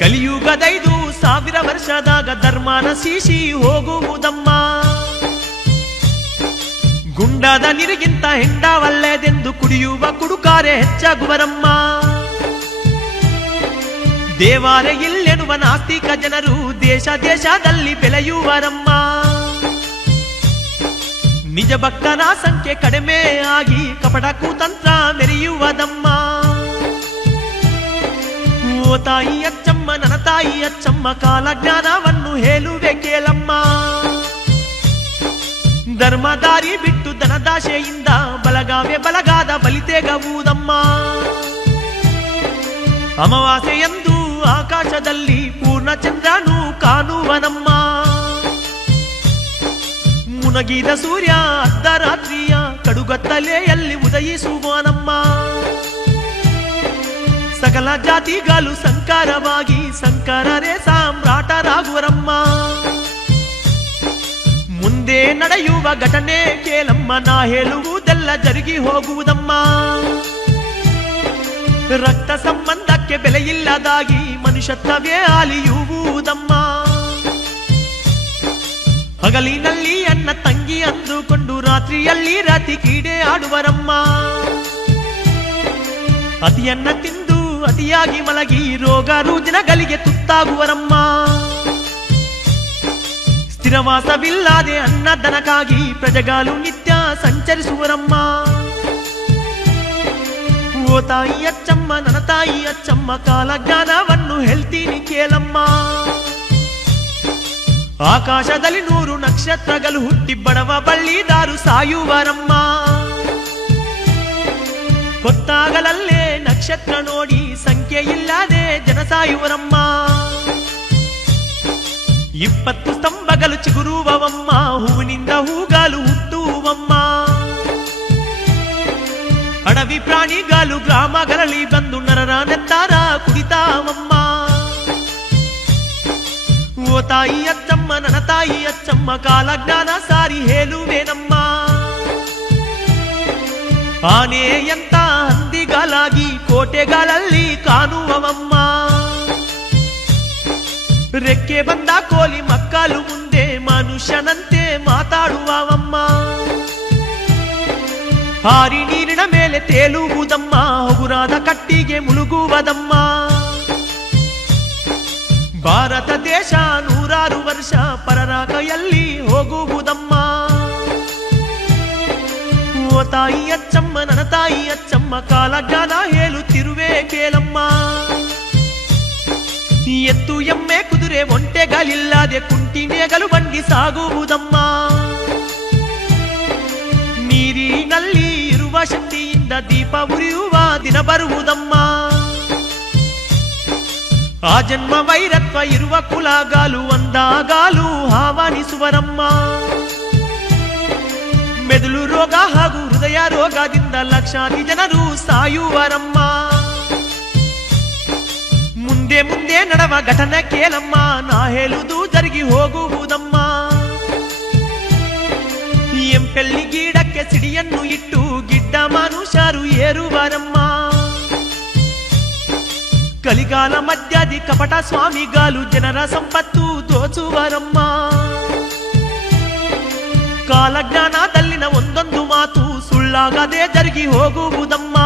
ಕಲಿಯುಗದೈದು ಸಾವಿರ ವರ್ಷದಾಗ ಧರ್ಮ ನಶಿಸಿ ಹೋಗುವುದಮ್ಮ. ಗುಂಡಾದ ನೀರಿಗಿಂತ ಹೆಂಡ ಒಳ್ಳೆದೆಂದು ಕುಡಿಯುವ ಕುಡುಕಾರೆ ಹೆಚ್ಚಾಗುವರಮ್ಮ. ದೇವಾಲಯ ಇಲ್ಲೆನ್ನುವ ನಾಸ್ತಿಕ ಜನರು ದೇಶ ದೇಶದಲ್ಲಿ ಬೆಳೆಯುವರಮ್ಮ. ನಿಜ ಭಕ್ತನ ಸಂಖ್ಯೆ ಕಡಿಮೆ ಆಗಿ ಕಪಟ ಕುತಂತ್ರ ಮೆರೆಯುವುದಮ್ಮ. ಓ ತಾಯಿ ಅಚ್ಚಮ್ಮ ನನ್ನ ತಾಯಿ ಅಚ್ಚಮ್ಮ ಕಾಲಜ್ಞಾನವನ್ನು ಹೇಳುವೆ ಕೇಳಮ್ಮ. ಧರ್ಮದಾರಿ ಬಿಟ್ಟು ಧನದಾಶೆಯಿಂದ ಬಲಗಾವೆ ಬಲಗಾದ ಬಲಿತೆಗವುದಮ್ಮ. ಅಮಾವಾಸ್ಯೆಯಂದು ಆಕಾಶದಲ್ಲಿ ಪೂರ್ಣ ಚಂದ್ರನು ಕಾಣುವನಮ್ಮ. ಮುನಗಿದ ಸೂರ್ಯ ಅರ್ಧರಾತ್ರಿಯ ಕಡುಗತ್ತಲೆಯಲ್ಲಿ ಉದಯಿಸುವನಮ್ಮ. ಸಕಲ ಜಾತಿಗಳು ಸಂಕಾರವಾಗಿ ಸಂಕರರೇ ಸಾಮ್ರಾಟರಾಗುವರಮ್ಮ. ಮುಂದೆ ನಡೆಯುವ ಘಟನೆ ಕೇಳಮ್ಮ, ನಾ ಹೇಳುವುದೆಲ್ಲ ಜರುಗಿ ಹೋಗುವುದಮ್ಮ. ರಕ್ತ ಸಂಬಂಧಕ್ಕೆ ಬೆಲೆಯಿಲ್ಲದಾಗಿ ಮನುಷ್ಯತ್ವವೇ ಅಲಿಯುವುದಮ್ಮ. ಹಗಲಿನಲ್ಲಿ ಅನ್ನ ತಂಗಿ ಅಂದುಕೊಂಡು ರಾತ್ರಿಯಲ್ಲಿ ರಾತಿ ಕ್ರೀಡೆ ಆಡುವರಮ್ಮ. ಅತಿಯನ್ನ ತಿಂದು ಅತಿಯಾಗಿ ಮಲಗಿ ರೋಗ ರುಜಿನಗಳಿಗೆ ತುತ್ತಾಗುವರಮ್ಮ. ಸ್ಥಿರವಾಸವಿಲ್ಲದೆ ಅನ್ನದನಕ್ಕಾಗಿ ಪ್ರಜೆಗಳು ನಿತ್ಯ ಸಂಚರಿಸುವರಮ್ಮ. ಓ ತಾಯಿ ಅಚ್ಚಮ್ಮ ನನ್ನ ತಾಯಿ ಅಚ್ಚಮ್ಮ ಕಾಲಜ್ಞಾನವನ್ನು ಹೇಳ್ತೀನಿ ಕೇಳಮ್ಮ. ಆಕಾಶದಲ್ಲಿ 100 ನಕ್ಷತ್ರಗಳು ಹುಟ್ಟಿ ಬಡವ ಬಳ್ಳಿದಾರು ಸಾಯುವರಮ್ಮ. ಹೊತ್ತಾಗಲಲ್ಲೇ ನಕ್ಷತ್ರ ನೋಡಿ ಸಂಖ್ಯೆ ಇಲ್ಲದೆ ಜನ ಸಾಯುವರಮ್ಮ. 20 ಸ್ತಂಭಗಳು ಚಿಗುರುವವಮ್ಮ, ಹೂವಿನಿಂದ ಹೂಗಾಲು ಹುಟ್ಟುವಮ್ಮ. ಅಡವಿ ಪ್ರಾಣಿಗಳು ಗ್ರಾಮಗಳಲ್ಲಿ ಬಂದು ನರರ ನೆತ್ತಾರ ಕುಡಿತಾವಮ್ಮ. ಓ ತಾಯಿ ಅಚ್ಚಮ್ಮ ನನ್ನ ತಾಯಿ ಅಚ್ಚಮ್ಮ ಕಾಲಜ್ಞಾನ ಸಾರಿ ಹೇಳುವೇನಮ್ಮ. ಆನೆಯಂತ ಹಂದಿಗಾಲಾಗಿ ಕೋಟೆಗಳಲ್ಲಿ ಕಾಣುವವಮ್ಮ. ರೆಕ್ಕೆ ಬಂದ ಕೋಲಿ ಮಕ್ಕಳು ಮುಂದೆ ಮನುಷ್ಯನಂತೆ ಮಾತಾಡುವವಮ್ಮ. ಹಾರಿ ನೀರಿನ ಮೇಲೆ ತೇಲುವುದಮ್ಮ, ಹಗುರಾದ ಕಟ್ಟಿಗೆ ಮುಳುಗುವುದಮ್ಮ. ಭಾರತ ದೇಶ 100 ವರ್ಷ ಪರರ ಕೈಯಲ್ಲಿ ಹೋಗುವುದಮ್ಮ. ಓ ತಾಯಿ ಅಚ್ಚಮ್ಮ ನನ್ನ ತಾಯಿ ಅಚ್ಚಮ್ಮ ಕಾಲಜ್ಞಾನ ಹೇಳುತ್ತಿರುವೆ ಕೇಳಮ್ಮ. ಎತ್ತು ಎಮ್ಮೆ ಕುದುರೆ ಒಂಟೆಗಳಿಲ್ಲದೆ ಕುಂಟಿನೆಗಳು ಬಂಡಿ ಸಾಗುವುದಮ್ಮ. ನೀರಿನಲ್ಲಿ ಇರುವ ಶಕ್ತಿಯಿಂದ ದೀಪ ಉರಿಯುವ ದಿನ ಬರುವುದಮ್ಮ. ಆ ಜನ್ಮ ವೈರತ್ವ ಇರುವ ಕುಲಗಾಲು ಒಂದಾಗಾಲು ಆಹ್ವಾನಿಸುವರಮ್ಮ. ಮೆದುಳು ರೋಗ ಹಾಗೂ ಹೃದಯ ರೋಗದಿಂದ ಲಕ್ಷಾಂತರ ಜನರು ಸಾಯುವರಮ್ಮ. ಮುಂದೆ ಮುಂದೆ ನಡೆವ ಘಟನೆ ಕೇಳಮ್ಮ, ನಾ ಹೇಳುವುದು ಜರುಗಿ ಹೋಗುವುದಮ್ಮ. ಎಂಪೆಲ್ಲಿ ಗಿಡಕ್ಕೆ ಸಿಡಿಯನ್ನು ಇಟ್ಟು ಗಿಡ್ಡ ಮನುಷ್ಯರು ಏರುವರಮ್ಮ. ಕಲಿಗಾಲ ಮಧ್ಯಾದಿ ಕಪಟ ಸ್ವಾಮಿಗಾಲು ಜನರ ಸಂಪತ್ತು ದೋಚುವರಮ್ಮ. ಕಾಲಜ್ಞಾನದಲ್ಲಿನ ಒಂದೊಂದು ಮಾತು ಸುಳ್ಳಾಗದೆ ಜರುಗಿ ಹೋಗುವುದಮ್ಮ.